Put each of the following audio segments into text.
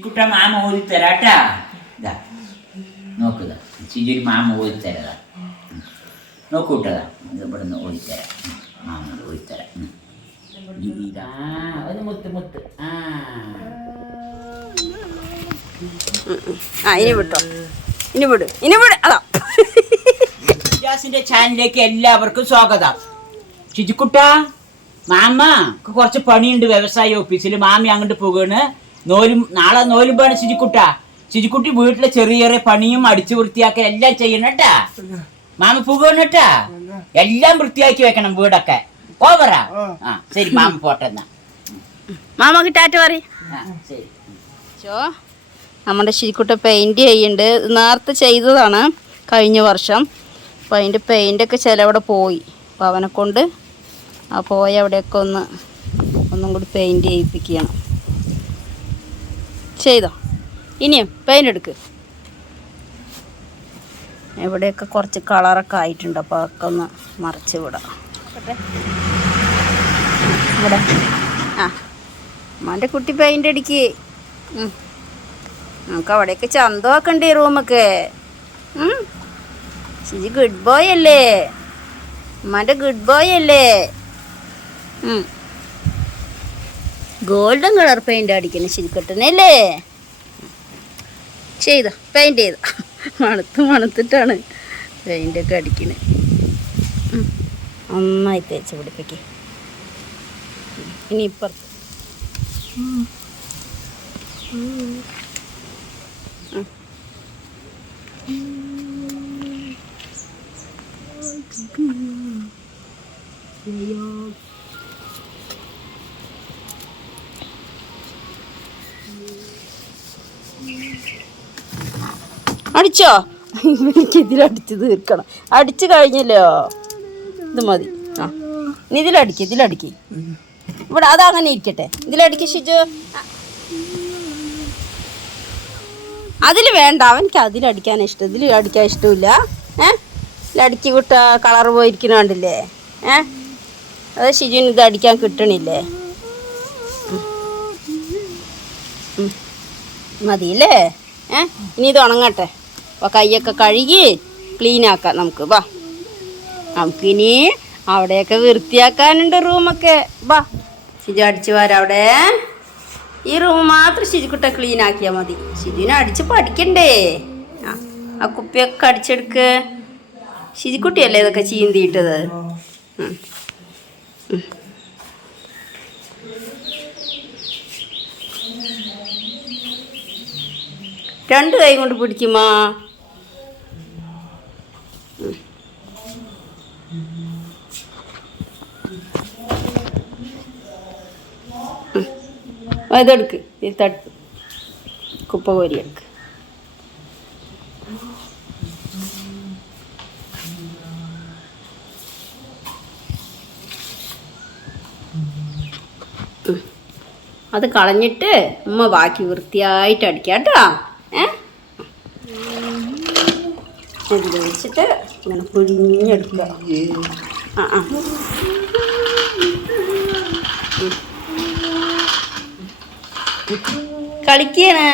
കുട്ട മാമ ഓതി തരാട്ടാ. ഇതാ നോക്കുക, ചിജുരി മാമ ഓതി തരാ. നോക്കൂട്ടതാ, ഇവിടെ നിന്ന് ഓതിത്തരാം. മാമ ഓതിത്തരാം. ഒരു മുത്ത് മുത്ത്. ഇനി വിട്ടോ, ഇനി വിട്, ഇനി വിട്. അതാ ിന്റെ ചാനലിലേക്ക് എല്ലാവർക്കും സ്വാഗതം. ചിജുക്കുട്ട മാമ കുറച്ച് പണിയുണ്ട് വ്യവസായ ഓഫീസിൽ. മാമി അങ്ങോട്ട് പോവുകയാണ്. നാളെ നോലുമ്പാണ് ചിജിക്കുട്ട. ചിജിക്കുട്ടി വീട്ടിലെ ചെറിയ ചെറിയ പണിയും അടിച്ചു വൃത്തിയാക്കൽ എല്ലാം ചെയ്യണം കേട്ടാ. മാമ പോകണട്ടാ. എല്ലാം വൃത്തിയാക്കി വെക്കണം വീടൊക്കെ. ഓവറാ. ശരി മാമ പോട്ടെ എന്നാ. മാമക്ക് ടാറ്റ പറ. ശരി. നമ്മുടെ ശരിക്കുട്ട പെയിന്റ് ചെയ്യുന്നുണ്ട്. നേരത്തെ ചെയ്തതാണ് കഴിഞ്ഞ വർഷം. അപ്പോൾ അതിൻ്റെ പെയിൻ്റൊക്കെ ചിലവിടെ പോയി. അപ്പോൾ അവനെ കൊണ്ട് ആ പോയ അവിടെയൊക്കെ ഒന്നും കൂടി പെയിൻറ്റ് ചെയ്യിപ്പിക്കണം. ചെയ്തോ? ഇനിയും പെയിൻ്റ് എടുക്ക്. എവിടെയൊക്കെ കുറച്ച് കളറൊക്കെ ആയിട്ടുണ്ട്. അപ്പോൾ അതൊക്കെ ഒന്ന് മറിച്ച് വിടാം. ഇവിടെ അമ്മാൻ്റെ കുട്ടി പെയിൻ്റ് അടിക്ക്. നമുക്ക് അവിടെയൊക്കെ ചന്തമാക്കണ്ടേ റൂമൊക്കെ. ശരി, ഗുഡ് ബോയ് അല്ലേ? അമ്മാൻ്റെ ഗുഡ് ബോയ് അല്ലേ? ഗോൾഡൻ കളർ പെയിൻ്റ് അടിക്കണം ശരിക്കട്ടനല്ലേ? ചെയ്തോ? പെയിൻറ്റ് ചെയ്തോ? മണത്തിട്ടാണ് പെയിൻ്റൊക്കെ അടിക്കണേ. നന്നായി തേച്ച് പിടിപ്പിക്കുക. ഇനി ഇപ്പുറത്ത് അടിച്ചോ? എനിക്കിതിലടിച്ച് തീർക്കണം. അടിച്ചു കഴിഞ്ഞല്ലോ. ഇത് മതി. ഇനി ഇതിലടിക്ക്. ഇവിടെ അതങ്ങനെ ഇരിക്കട്ടെ. ഇതിലടിക്ക് ഷിജു. അതിൽ വേണ്ട, അവനിക്ക് അതിലടിക്കാൻ ഇഷ്ടം. ഇതിൽ അടിക്കാൻ ഇഷ്ടമില്ല. ഇതിലടിക്കി വിട്ട കളർ പോയിരിക്കണ കണ്ടില്ലേ? അത് ഷിജുവിന് ഇത് അടിക്കാൻ കിട്ടണില്ലേ? മതിയില്ലേ? ഇനി ഇത് ഉണങ്ങട്ടെ. അപ്പോൾ കൈയൊക്കെ കഴുകി ക്ലീനാക്കാം നമുക്ക്. വാ, നമുക്കിനി അവിടെയൊക്കെ വൃത്തിയാക്കാനുണ്ട് റൂമൊക്കെ. വാ ഷിജു അടിച്ചു വരാം. അവിടെ ഈ റൂം മാത്രം ഷിജുക്കുട്ട ക്ലീൻ ആക്കിയാൽ മതി. ഷിജുവിനെ അടിച്ച് പഠിക്കണ്ടേ? ആ കുപ്പിയൊക്കെ അടിച്ചെടുക്ക്. ഷിജുക്കുട്ടിയല്ലേ ഇതൊക്കെ ചീന്തിയിട്ടത്? രണ്ട് കൈ കൊണ്ട് പിടിക്കുമാ. ഇതെടുക്ക്. ഈ തട്ട് കുപ്പ കോരിയെടുക്ക്. അത് കളഞ്ഞിട്ട് ഉമ്മ ബാക്കി വൃത്തിയായിട്ട് അടിക്കാം കേട്ടോ. ഇതിൽ വെച്ചിട്ട് ഇങ്ങനെ പിഴിഞ്ഞെടുക്കുക. കളിക്കാണ്.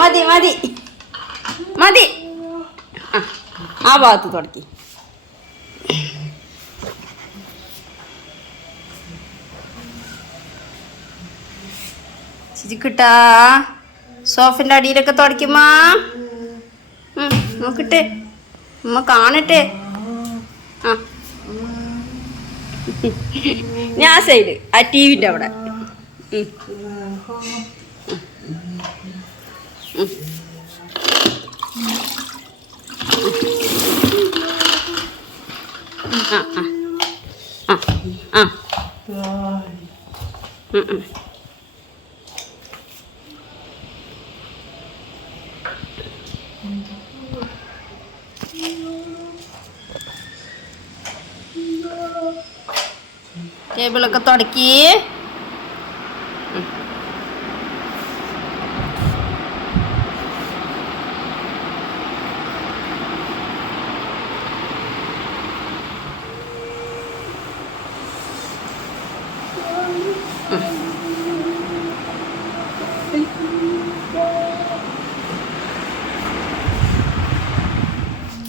മതി മതി മതി. ആ ഭാഗത്ത് തുടക്കി. ചിരിക്കിട്ടാ സോഫിൻ്റെ അടിയിലൊക്കെ തുടയ്ക്കുമാ. നോക്കട്ടെ, ഉമ്മ കാണട്ടെ. ഞാൻ സൈഡ് ആ ടി വിൻ്റെ അവിടെ. ടേബിളൊക്കെ തുടക്കി.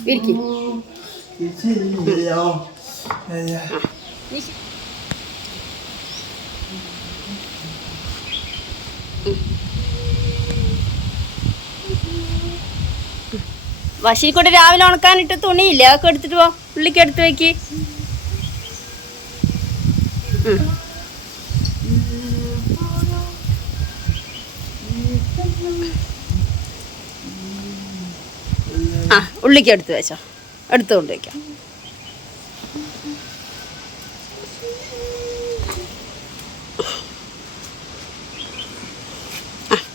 ഇരിക്കും വശിക്കൂടെ രാവിലെ ഉണക്കാനിട്ട് തുണിയില്ലേ അതൊക്കെ എടുത്തിട്ട് പോ ഉള്ളിക്ക് എടുത്ത് വെക്ക് ആ ഉള്ളിക്ക് എടുത്ത് വെച്ചോ എടുത്തുകൊണ്ട് വയ്ക്കാം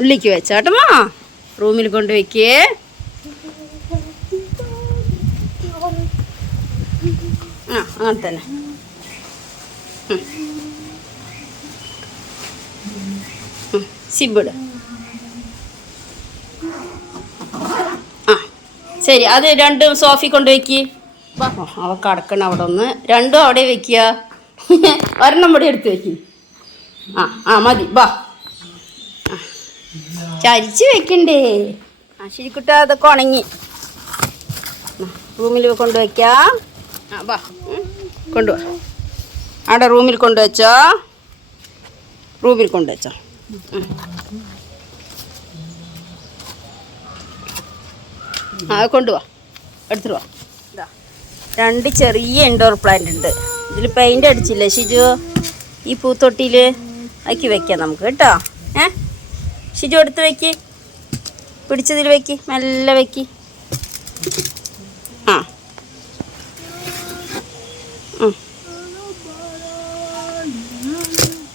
ഉള്ളിക്ക് വെച്ചോട്ടമ്മ റൂമിൽ കൊണ്ട് വയ്ക്കേ ആ അങ്ങനെ തന്നെ സിബിട് ആ ശരി അത് രണ്ടും സോഫി കൊണ്ട് വയ്ക്ക് അവ കിടക്കണം അവിടെ ഒന്ന് രണ്ടും അവിടെ വെക്കുക ഒരെണ്ണം ഇവിടെ എടുത്ത് വെക്ക് ആ ആ മതി ബാ ചരിച്ച് വെക്കണ്ടേ ആ ശരിക്കുട്ട അതൊക്കെ ഉണങ്ങി റൂമിൽ കൊണ്ടുവയ്ക്കാം ആ ബാ കൊണ്ടുവാ അവിടെ റൂമിൽ കൊണ്ടുവച്ചോ റൂമിൽ കൊണ്ടുവച്ചോ ആ കൊണ്ടുവാ എടുത്തിട്ട് വാ ഇതാ 2 ചെറിയ ഇൻഡോർ പ്ലാന്റ് ഉണ്ട് ഇതിൽ പെയിൻ്റ് അടിച്ചില്ലേ ഷിജു ഈ പൂത്തൊട്ടിയിൽ ആക്കി വെക്കാം നമുക്ക് കേട്ടോ ഷിജു എടുത്ത് വെക്ക് പിടിച്ചതിൽ വെക്ക് മെല്ലെ വെക്ക് ആ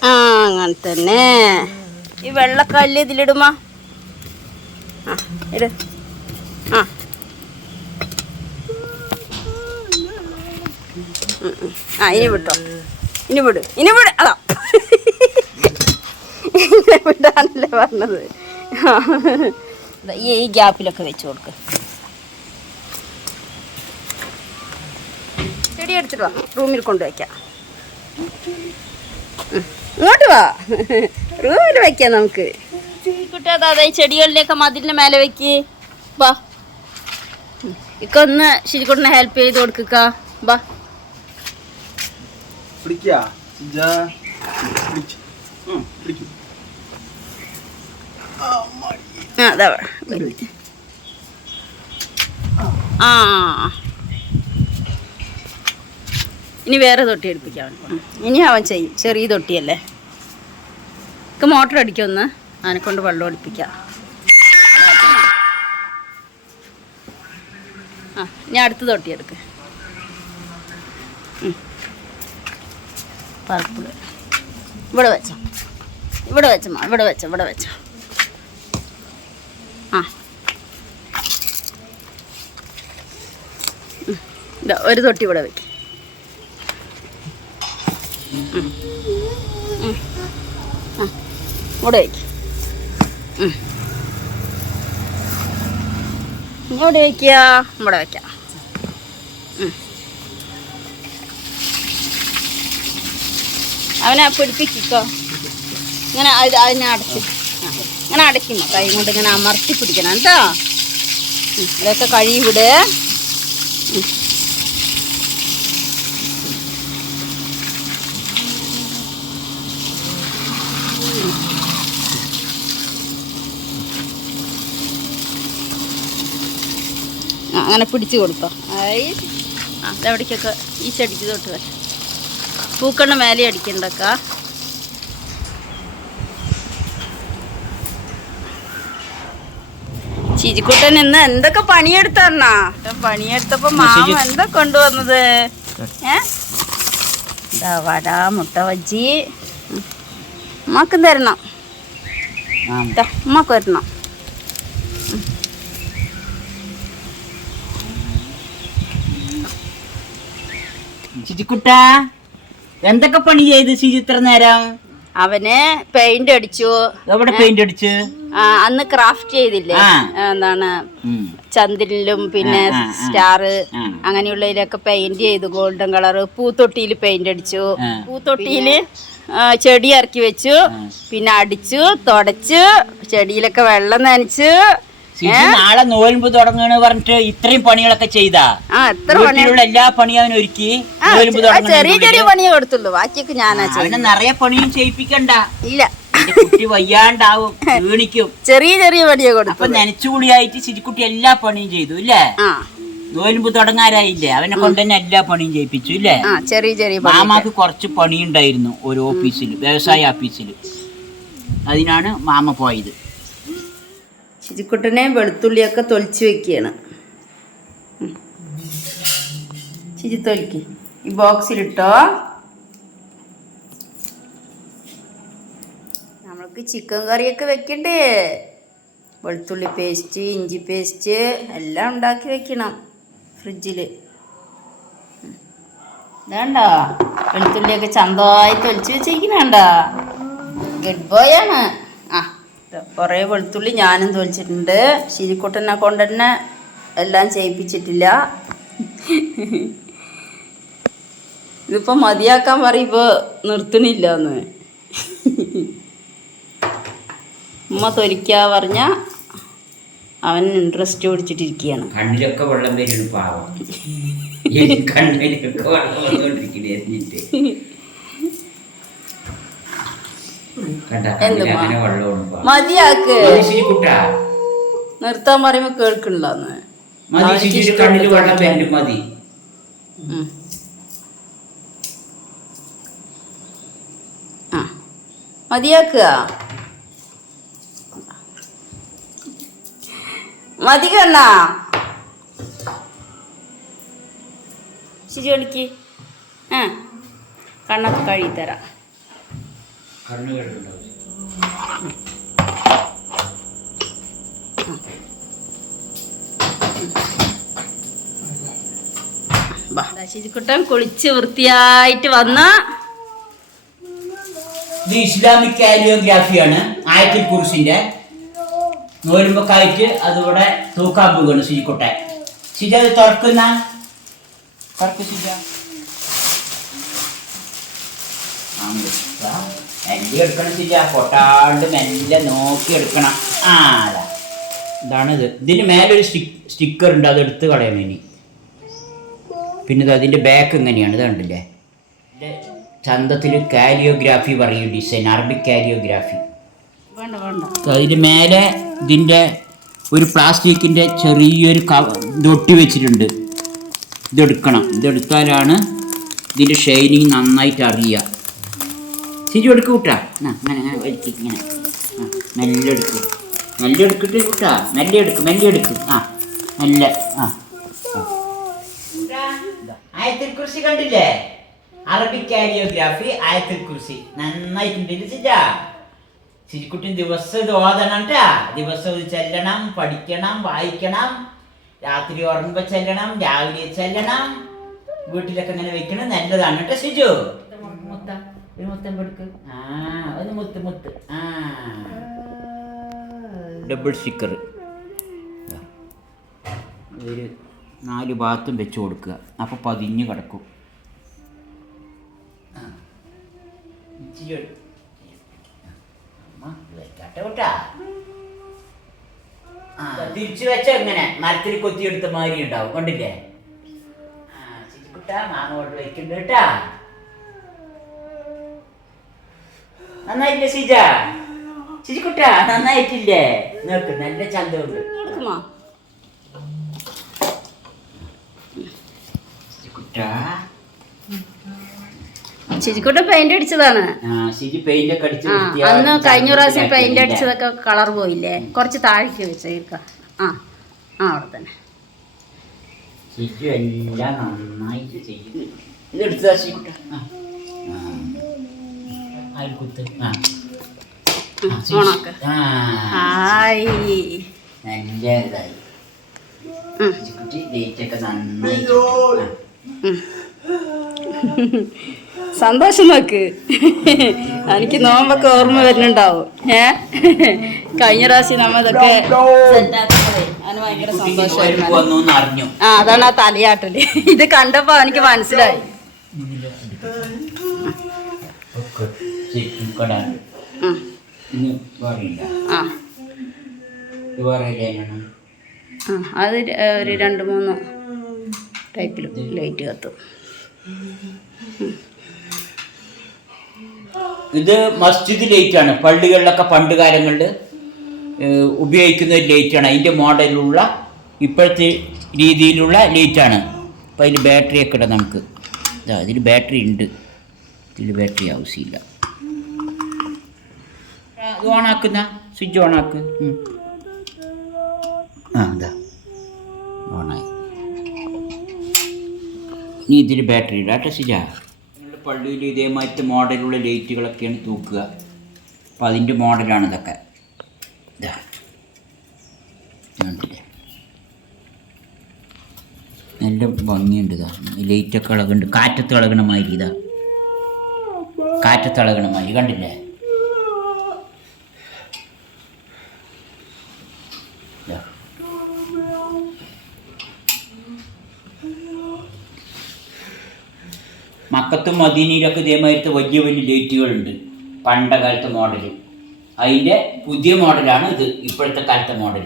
ആ അങ്ങനെ തന്നെ ഈ വെള്ളക്കല്ല് ഇതിലിടുമാ ആ ഇട് ആ ആ ഇനി വിട്ടോ ഇനി വിട് അതാ വിടാനല്ലേ പറഞ്ഞത് ഈ ഗ്യാപ്പിലൊക്കെ വെച്ച് കൊടുക്ക് ചെടി എടുത്തിട്ട് വാ റൂമിൽ കൊണ്ടുവയ്ക്കാം ഇങ്ങോട്ട് വാ റൂമിൽ വയ്ക്കാം നമുക്ക് കുട്ടാ അതെ ചെടികളിലേക്ക് മതിലിന് മേലെ വെക്ക് വാ ഇക്ക ഒന്ന് ശരിക്കൊന്ന് ഹെൽപ്പ് ചെയ്ത് കൊടുക്ക വാ അതാ ആ ഇനി വേറെ തൊട്ടി എടുപ്പിക്കാം ഇനി അവൻ ചെയ്യും ചെറിയ തൊട്ടിയല്ലേ ഇക്ക് മോട്ടർ അടിക്കൊന്ന് അവനെ കൊണ്ട് വെള്ളം അടുപ്പിക്കാം ആ ഞാൻ അടുത്ത് തൊട്ടി എടുക്ക് പർപ്പിൾ ഇവിടെ വെച്ചോ ഇവിടെ വെച്ചോ ആ ഒരു തൊട്ടി ഇവിടെ വെക്ക് ഇവിടെ വയ്ക്ക് ഇവിടെ വയ്ക്കുക ഇവിടെ വയ്ക്കാം അവനെ പിടിപ്പിക്കോ ഇങ്ങനെ അതിനെ ഇങ്ങനെ അടയ്ക്കുമോ കൈ കൊണ്ട് ഇങ്ങനെ അമർത്തി പിടിക്കണം കേട്ടോ ഇതൊക്കെ കഴിവിടെ അങ്ങനെ പിടിച്ചു കൊടുത്തോ അതെവിടേക്കൊക്കെ ഈ ചെടിക്ക് തൊട്ട് വരെ പൂക്കണ്ണ മേലെ അടിക്കണ്ടക്ക ചിരിക്കുട്ടൻ ഇന്ന് എന്തൊക്കെ പണിയെടുത്തണ്ണാ പണിയെടുത്തപ്പോ മാമ എന്താ കൊണ്ടുവന്നത് വട മുട്ട ബജ്ജി ഉമ്മക്കും തരണം ഉമ്മക്ക് വരണം ചിജിക്കുട്ട എന്തൊക്കെ പണി ചെയ്ത് ഷിജു ഇത്ര നേരം അവന് പെയിന്റ് അടിച്ചു എവിടെ പെയിന്റ് അടിച്ചു അന്ന് ക്രാഫ്റ്റ് ചെയ്തില്ലേ എന്താണ് ചന്ദ്രനിലും പിന്നെ സ്റ്റാർ അങ്ങനെയുള്ളതിലൊക്കെ പെയിന്റ് ചെയ്തു ഗോൾഡൻ കളർ പൂത്തൊട്ടിയിൽ പെയിന്റ് അടിച്ചു പൂത്തൊട്ടിയില് ചെടി ഇറക്കി വെച്ചു, പിന്നെ അടിച്ചു തുടച്ചു, ചെടിയിലൊക്കെ വെള്ളം നനച്ചു. നാളെ നോയമ്പ് തുടങ്ങുന്നു പറഞ്ഞിട്ട് ഇത്രയും പണികളൊക്കെ ചെയ്താ? എത്ര എല്ലാ പണിയും അവൻ ഒരുക്കി. ചെറിയ ചെറിയ പണിയേ കൊടുത്തുള്ളൂ, ബാക്കിയൊക്കെ ഞാനാ അവനെ നിറയെ പണിയും ചെയ്യിപ്പിക്കണ്ട. ഇല്ല, കുട്ടി വയ്യാണ്ടാവും, വീണിക്കും. ചെറിയ ചെറിയ പണിയെ കൊടുത്തു. അപ്പൊ നനച്ചുകൂടിയായിട്ട് ശിജിക്കുട്ടി എല്ലാ പണിയും ചെയ്തു ഇല്ലേ? നോയമ്പ് തുടങ്ങാറായില്ലേ? അവനെ കൊണ്ട് തന്നെ എല്ലാ പണിയും ചെയ്യിപ്പിച്ചു ഇല്ലേ? ചെറിയ ചെറിയ മാമാക്ക് കുറച്ച് പണിയുണ്ടായിരുന്നു ഒരു ഓഫീസിൽ, വ്യവസായ ഓഫീസിൽ. അതിനാണ് മാമ പോയത്. ശിജിക്കുട്ടനെ വെളുത്തുള്ളിയൊക്കെ തൊലിച്ച് വെക്കുകയാണ്. ശിജി തൊലിക്ക്, ഈ ബോക്സിലിട്ടോ. നമ്മൾക്ക് ചിക്കൻ കറിയൊക്കെ വെക്കണ്ടേ? വെളുത്തുള്ളി പേസ്റ്റ്, ഇഞ്ചി പേസ്റ്റ് എല്ലാം ഉണ്ടാക്കി വെക്കണം ഫ്രിഡ്ജിൽ. ഇതാണ്ടോ വെളുത്തുള്ളിയൊക്കെ ചന്തമായി തൊലിച്ച് വെച്ചിരിക്കണുണ്ടോ? ഗുഡ് ബോയ് ആണ്. കുറേ വെളുത്തുള്ളി ഞാനും തൊലിച്ചിട്ടുണ്ട്. ശിരിക്കുട്ടനെ കൊണ്ട് തന്നെ എല്ലാം ചെയ്യിപ്പിച്ചിട്ടില്ല. ഇതിപ്പോൾ മതിയാക്കാൻ പറയുമ്പോൾ നിർത്തണില്ല എന്ന്. ഉമ്മ തൊലിക്കാ പറഞ്ഞ അവൻ ഇൻട്രസ്റ്റ് പിടിച്ചിട്ടിരിക്കുകയാണ്. കണ്ണിലൊക്കെ വെള്ളം വരും പാവം. കണ്ണിലൊക്കെ വെള്ളം വന്നോണ്ടിരിക്കണേ. മതിയാക്ക്, നിർത്താൻ പറയുമ്പോ കേൾക്കണില്ലെന്ന്. മതിയാക്കുക, മതി കണ്ണാ. ശരി കളിക്ക്. കണ്ണൊക്കെ കഴുകിത്തരാം. ശിജിക്കുട്ടൻ കുളിച്ച് വൃത്തിയായിട്ട് വന്ന ഇത് ഇസ്ലാമിക് കാലിയോഗ്രാഫിയാണ്. ആയത്തുൽ കുർസിന്റെ നോരുമ്പൊക്കായിട്ട് അതിവിടെ തൂക്കാൻ പോവുകയാണ് ശിജിക്കുട്ടൻ. ശിജ അത് തുറക്കുന്ന ശിജ മെല്ലെ എടുക്കണം ശിജ, പൊട്ടാണ്ട് മെല്ലെ നോക്കി എടുക്കണം. അതാ ഇതാണിത്. ഇതിന് മേലൊരു സ്റ്റിക്കർ ഉണ്ട്, അത് എടുത്ത് കളയണം ഇനി. പിന്നെ ഇത് അതിൻ്റെ ബാക്ക് ഇങ്ങനെയാണ്, ഇത് കണ്ടില്ലേ? ചന്തത്തിൽ കാലിയോഗ്രാഫി പറയും, ഡിസൈൻ അറബിക് കാലിയോഗ്രാഫി. അതിൻ്റെ മേലെ ഇതിൻ്റെ ഒരു പ്ലാസ്റ്റിക്കിൻ്റെ ചെറിയൊരു ഇതൊട്ടി വെച്ചിട്ടുണ്ട്. ഇതെടുക്കണം, ഇതെടുത്താലാണ് ഇതിൻ്റെ ഷൈനിങ് നന്നായിട്ട് അറിയുക. ശരി എടുക്ക് കൂട്ടാ, അങ്ങനെ അങ്ങനെ വലിക്കും, ഇങ്ങനെ മെല്ലെ എടുക്കും, മെല്ലെ എടുക്കിട്ട് കൂട്ടാ, മെല്ലെ എടുക്കും, മെല്ലെ എടുക്കും. മെല്ലെ. ആയത്തുൽ കുർസി കണ്ടില്ലേ? അറബിക് കാലിയോഗ്രാഫി ആയത്തുൽ കുർസി നന്നായിട്ടുണ്ട്. ശിജിക്കുട്ടി ദിവസം ഇത് ഓതണം ട്ടാ. ദിവസം ഇത് ചെല്ലണം, പഠിക്കണം, വായിക്കണം. രാത്രി ഉറങ്ങുമ്പോ ചെല്ലണം, രാവിലെ ചെല്ലണം. വീട്ടിലൊക്കെ ഇങ്ങനെ വെക്കണം, നല്ലതാണ് കേട്ടോ ശിജു. ഒരു മുത്തം കൊടുക്ക്. ഒന്ന് മുത്ത് മുത്ത്. ഡബിൾ സ്റ്റിക്കർ ഒരു 4 ഭാഗത്തും വെച്ച് കൊടുക്കുക. അപ്പോൾ പതിഞ്ഞ് കിടക്കും. തിരിച്ചു വെച്ച ഇങ്ങനെ മരത്തിൽ കൊത്തിയെടുത്ത മാതിരി ഉണ്ടാവും, കണ്ടില്ലേ? മാങ്ങോട്ട് വെക്കുന്നുണ്ട് കേട്ടാ. നന്നായില്ലേ ശിജ? ശിജിക്കുട്ട നന്നായിട്ടില്ലേ? നോക്ക് നല്ല ചന്തമുണ്ട്. ശിജിക്കുട്ട പെയിന്റ് അടിച്ചതാണ്. അന്ന് കഴിഞ്ഞ പ്രാവശ്യം പെയിന്റ് അടിച്ചതൊക്കെ കളർ പോയില്ലേ? കുറച്ച് താഴേക്ക് വെച്ചേക്ക. അവിടെ തന്നെ എല്ലാം നന്നായിട്ട് ചെയ്ത് ഇതെടുത്താ ശിജിക്കുട്ട. സന്തോഷം നോക്ക്. എനിക്ക് നോമ്പൊക്കെ ഓർമ്മ വരുന്നുണ്ടാവും. കഴിഞ്ഞ പ്രാവശ്യം നമ്മ ഇതൊക്കെ സെറ്റാക്കുമ്പോഴേ അവന് ഭയങ്കര സന്തോഷമായിരുന്നു. അതാണ് ആ തലയാട്ടല്. ഇത് കണ്ടപ്പോ എനിക്ക് മനസ്സിലായി. ഇവിടെ ഉം. ഇന്ന് വേറെയില്ല. ആ ഇത് വേറെ ലൈനാണ്. ആ അത് ഒരു 2-3 ടൈപ്പിൽ ലൈറ്റ് കത്തും. ഇത് മസ്ജിദ് ലൈറ്റാണ്. പള്ളികളിലൊക്കെ പണ്ട് കാലങ്ങളിൽ ഉപയോഗിക്കുന്ന ഒരു ലൈറ്റാണ്. അതിൻ്റെ മോഡലിലുള്ള ഇപ്പോഴത്തെ രീതിയിലുള്ള ലൈറ്റാണ്. അപ്പോൾ അതിൽ ബാറ്ററിയൊക്കെ ഇടാം നമുക്ക്. ഇതാ ഇതിൽ ബാറ്ററി ഉണ്ട്. ഇതിൽ ബാറ്ററി ആവശ്യമില്ല. ഇത് ഓണാക്കുന്ന സ്വിച്ച് ഓണാക്ക്. ആ ഇതാ ഓണായി. ഇനി ഇതിൽ ബാറ്ററി ഇടാം കേട്ടോ സിജ. നിങ്ങളുടെ പള്ളിയിൽ ഇതേമാതിരത്തെ മോഡലുള്ള ലൈറ്റുകളൊക്കെയാണ് തൂക്കുക. അപ്പോൾ അതിൻ്റെ മോഡലാണ് ഇതൊക്കെ. ഇതാ കണ്ടില്ലേ, നല്ല ഭംഗിയുണ്ട്. ഇതാ ലൈറ്റൊക്കെ ഇളകുന്നുണ്ട്. കാറ്റത്ത് ഇളകണ മാതിരി. ഇതാ കാറ്റത്ത് ഇളകണ മാതിരി കണ്ടില്ലേ. മക്കത്തും മദീനയിലൊക്കെ ഇതേമാതിരത്തെ വലിയ വലിയ ലൈറ്റുകളുണ്ട്. പണ്ട കാലത്തെ മോഡൽ. അതിൻ്റെ പുതിയ മോഡലാണ് ഇത്. ഇപ്പോഴത്തെ കാലത്തെ മോഡൽ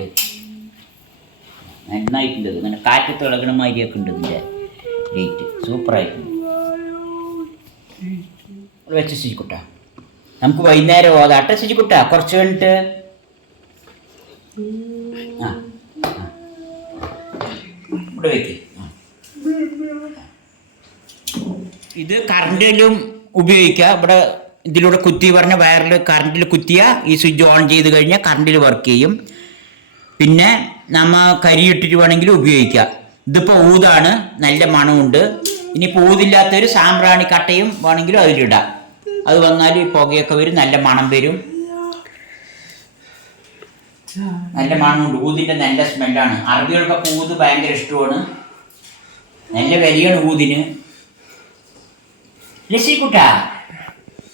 നന്നായിട്ടുണ്ട്. ഇങ്ങനെ കാറ്റത്ത് ഇളകണ മാതിരിയൊക്കെ ഉണ്ട് ഇതിൻ്റെ ലൈറ്റ്. സൂപ്പറായിട്ടുണ്ട്. വെച്ച ശിശുക്കുട്ട നമുക്ക് വൈകുന്നേരം ഓതാം കേട്ടോ ശിശുക്കുട്ട. കുറച്ച് കഴിഞ്ഞിട്ട് ആ ഇവിടെ വയ്ക്ക്. ഇത് കറണ്ടിലും ഉപയോഗിക്കുക. ഇവിടെ ഇതിലൂടെ കുത്തി പറഞ്ഞ വയറിൽ കറണ്ടിൽ കുത്തിയ ഈ സ്വിച്ച് ഓൺ ചെയ്ത് കഴിഞ്ഞാൽ കറണ്ടിൽ വർക്ക് ചെയ്യും. പിന്നെ നമ്മൾ കരിയിട്ടിട്ട് വേണമെങ്കിലും ഉപയോഗിക്കാം. ഇതിപ്പോൾ ഊതാണ്, നല്ല മണമുണ്ട്. ഇനിയിപ്പോൾ ഊതില്ലാത്തൊരു സാമ്പ്രാണി കട്ടയും വേണമെങ്കിലും അതിലിടാം. അത് വന്നാൽ പുകയൊക്കെ വരും, നല്ല മണം വരും. നല്ല മണമുണ്ട്. ഊതിൻ്റെ നല്ല സ്മെല്ലാണ്. അറബികൾക്കൊക്കെ ഊത് ഭയങ്കര ഇഷ്ടമാണ്. നല്ല വിലയാണ് ഊതിന്. ലസിക്കുട്ട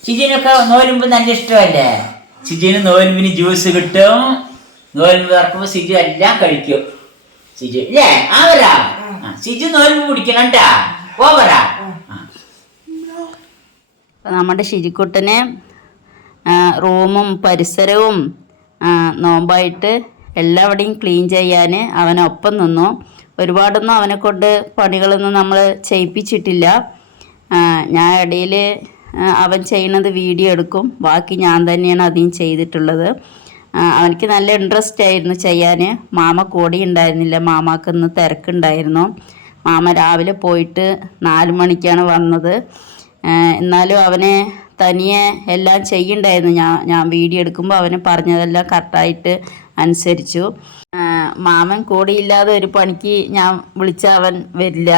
ചിജിനൊക്കെ നോലുമ്പ് നല്ല ഇഷ്ടമല്ലേ? ചിജിന് നോലുമ്പിന് ജ്യൂസ് കിട്ടും. നോലുമ്പ് തുറക്കുമ്പോൾ സിജു എല്ലാം കഴിക്കും. സിജു ഇല്ലേ? ആവരാ സിജു നോലുമ്പ് കുടിക്കണം കേട്ടാ. ഓവറാ. നമ്മുടെ ഷിജിക്കുട്ടന് റൂമും പരിസരവും നോമ്പായിട്ട് എല്ലാവിടെയും ക്ലീൻ ചെയ്യാൻ അവനൊപ്പം നിന്നു. ഒരുപാടൊന്നും അവനെ കൊണ്ട് പണികളൊന്നും നമ്മൾ ചെയ്യിപ്പിച്ചിട്ടില്ല. ഞാൻ ഇടയിൽ അവൻ ചെയ്യുന്നത് വീഡിയോ എടുക്കും. ബാക്കി ഞാൻ തന്നെയാണ് അധികം ചെയ്തിട്ടുള്ളത്. അവനക്ക് നല്ല ഇൻട്രസ്റ്റ് ആയിരുന്നു ചെയ്യാൻ. മാമ കൂടെ ഉണ്ടായിരുന്നില്ല. മാമാക്ക് ഇന്ന് തിരക്കുണ്ടായിരുന്നു. മാമ രാവിലെ പോയിട്ട് 4 മണിക്കാണ് വന്നത്. എന്നാലും അവനെ തനിയെ എല്ലാം ചെയ്യണ്ടായിരുന്നു. ഞാൻ വീഡിയോ എടുക്കുമ്പോൾ അവന് പറഞ്ഞതെല്ലാം കറക്റ്റായിട്ട് അനുസരിച്ചു. മാമൻ കൂടെയില്ലാതെ ഒരു പണിക്ക് ഞാൻ വിളിച്ചാൽ അവൻ വരില്ല.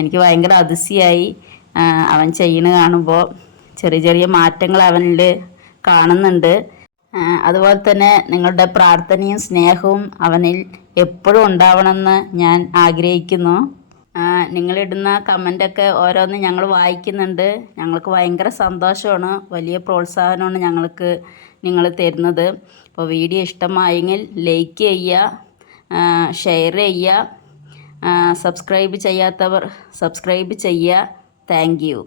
എനിക്ക് ഭയങ്കര അതിശയായി അവൻ ചെയ്യണ കാണുമ്പോൾ. ചെറിയ ചെറിയ മാറ്റങ്ങൾ അവനിൽ കാണുന്നുണ്ട്. അതുപോലെ തന്നെ നിങ്ങളുടെ പ്രാർത്ഥനയും സ്നേഹവും അവനിൽ എപ്പോഴും ഉണ്ടാവണമെന്ന് ഞാൻ ആഗ്രഹിക്കുന്നു. നിങ്ങളിടുന്ന കമൻ്റൊക്കെ ഓരോന്ന് ഞങ്ങൾ വായിക്കുന്നുണ്ട്. ഞങ്ങൾക്ക് ഭയങ്കര സന്തോഷമാണ്, വലിയ പ്രോത്സാഹനമാണ് ഞങ്ങൾക്ക് നിങ്ങൾ തരുന്നത്. അപ്പോൾ വീഡിയോ ഇഷ്ടമായെങ്കിൽ ലൈക്ക് ചെയ്യുക, ഷെയർ ചെയ്യുക, സബ്സ്ക്രൈബ് ചെയ്യാത്തവർ സബ്സ്ക്രൈബ് ചെയ്യുക. Thank you.